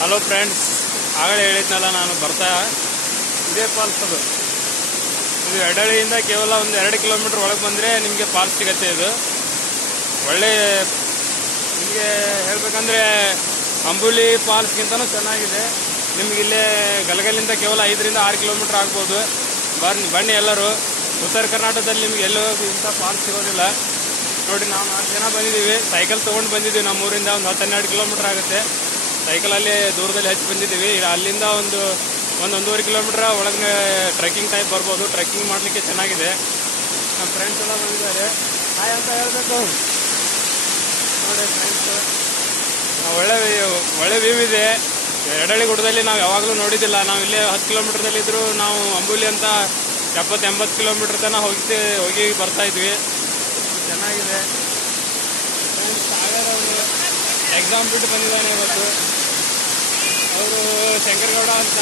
Hello friends, ಆಗಲೇ ಹೇಳಿದ್ನಲ್ಲ ನಾನು ಬರ್ತಾ ಇದೇ ಫಾಲ್ಸ್ ಅದು. ಇದು ಎಡಳಿಯಿಂದ ಕೇವಲ ಒಂದು 2 ಕಿಲೋಮೀಟರ್ ಒಳಗೆ ಬಂದರೆ ನಿಮಗೆ ಫಾಲ್ಸ್ ಸಿಗತ್ತೆ. ಇದು ಒಳ್ಳೆ, ನಿಮಗೆ ಹೇಳಬೇಕಂದ್ರೆ ಅಂಬುಲಿ ಫಾಲ್ಸ್ಗಿಂತನೂ ಚೆನ್ನಾಗಿದೆ. ನಿಮ್ಗೆ ಇಲ್ಲೇ ಗಲಗಲಿಂದ ಕೇವಲ 5ರಿಂದ 6 ಕಿಲೋಮೀಟರ್ ಆಗ್ಬೋದು. ಬನ್ನಿ ಎಲ್ಲರೂ. ಉತ್ತರ ಕರ್ನಾಟಕದಲ್ಲಿ ನಿಮ್ಗೆ ಎಲ್ಲೂ ಇಂಥ ಫಾಲ್ಸ್ ಸಿಗೋದಿಲ್ಲ. ನೋಡಿ, ನಾವು 4 ಜನ ಬಂದಿದ್ದೀವಿ. ಸೈಕಲ್ ತೊಗೊಂಡು ಬಂದಿದ್ದೀವಿ. ನಮ್ಮ ಊರಿಂದ ಒಂದು 10-12 ಕಿಲೋಮೀಟರ್ ಆಗುತ್ತೆ. ಸೈಕಲಲ್ಲಿ ದೂರದಲ್ಲಿ ಹಚ್ಚಿ ಬಂದಿದ್ದೀವಿ. ಅಲ್ಲಿಂದ ಒಂದೂವರೆ ಕಿಲೋಮೀಟ್ರ್ ಒಳಗೆ ಟ್ರೆಕ್ಕಿಂಗ್ ಟೈಪ್ ಬರ್ಬೋದು. ಟ್ರೆಕ್ಕಿಂಗ್ ಮಾಡಲಿಕ್ಕೆ ಚೆನ್ನಾಗಿದೆ. ನಮ್ಮ ಫ್ರೆಂಡ್ಸ್ ಎಲ್ಲ ಬಂದಿದ್ದಾರೆ. ಹಾಯ್ ಅಂತ ಹೇಳಬೇಕು. ನೋಡಿ ಫ್ರೆಂಡ್ಸು, ಒಳ್ಳೆ ವ್ಯೂ ಇದೆ. ಎಡಳಿ ಗುಡ್ಡದಲ್ಲಿ ನಾವು ಯಾವಾಗಲೂ ನೋಡಿದ್ದಿಲ್ಲ. ನಾವು ಇಲ್ಲೇ 10 ಕಿಲೋಮೀಟ್ರದಲ್ಲಿದ್ದರೂ ನಾವು ಅಂಬುಲಿ ಅಂತ 70-80 ಕಿಲೋಮೀಟ್ರ್ ತನಕ ಹೋಗಿ ಬರ್ತಾಯಿದ್ವಿ. ಚೆನ್ನಾಗಿದೆ ಫ್ರೆಂಡ್ಸ್. ಸಾಗರ ಅವರು ಎಕ್ಸಾಮ್ ಬಿಟ್ಟು ಬಂದಿದ್ದಾನೆ ಇವತ್ತು. ಅವರು ಶಂಕರಗೌಡ ಅಂತ.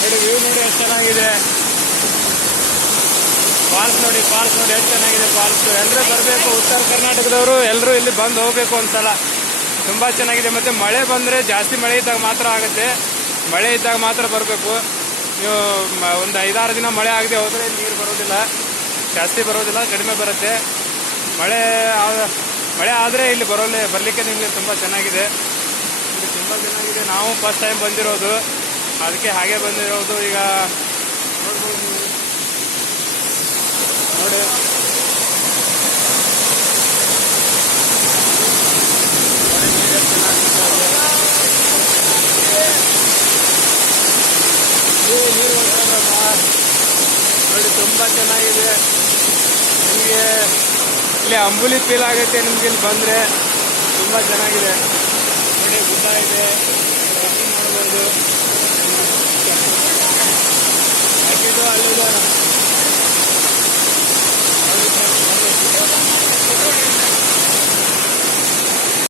ನೋಡಿ, ವ್ಯೂ ನೋಡಿ ಎಷ್ಟು ಚೆನ್ನಾಗಿದೆ. ಫಾಲ್ಸ್ ನೋಡಿ ಎಷ್ಟು ಚೆನ್ನಾಗಿದೆ ಫಾಲ್ಸ್. ಎಲ್ಲರೂ ಬರಬೇಕು. ಉತ್ತರ ಕರ್ನಾಟಕದವರು ಎಲ್ಲರೂ ಇಲ್ಲಿ ಬಂದು ಹೋಗಬೇಕು ಒಂದ್ಸಲ. ತುಂಬ ಚೆನ್ನಾಗಿದೆ. ಮತ್ತು ಮಳೆ ಬಂದರೆ, ಜಾಸ್ತಿ ಮಳೆ ಇದ್ದಾಗ ಮಾತ್ರ ಆಗುತ್ತೆ. ಮಳೆ ಇದ್ದಾಗ ಮಾತ್ರ ಬರಬೇಕು. ನೀವು ಒಂದು 5-6 ದಿನ ಮಳೆ ಆಗದೆ ಹೋದರೆ ನೀರು ಬರೋದಿಲ್ಲ. ಜಾಸ್ತಿ ಬರೋದಿಲ್ಲ, ಕಡಿಮೆ ಬರುತ್ತೆ. ಮಳೆ ಆದರೆ ಇಲ್ಲಿ ಬರಲಿಕ್ಕೆ ನಿಮಗೆ ತುಂಬ ಚೆನ್ನಾಗಿದೆ. ಇದು ತುಂಬ ಚೆನ್ನಾಗಿದೆ. ನಾವು ಫಸ್ಟ್ ಟೈಮ್ ಬಂದಿರೋದು, ಅದಕ್ಕೆ ಹಾಗೆ ಬಂದಿರೋದು. ಈಗ ನೋಡ್ಬೋದು ನೀವು. ನೋಡಿ, ನೋಡಿ ತುಂಬ ಚೆನ್ನಾಗಿದೆ. ನಿಮಗೆ ಇಲ್ಲಿ ಅಂಬುಲಿ ಫೀಲ್ ಆಗುತ್ತೆ. ನಿಮ್ಗೆ ಇಲ್ಲಿ ಬಂದರೆ ತುಂಬ ಚೆನ್ನಾಗಿದೆ. ನೋಡಿ, ಗುಡ್ಡ ಇದೆ, ನೋಡ್ಬೋದು. ಹಾಕಿದ್ದು ಅಲ್ಲಿದೆ.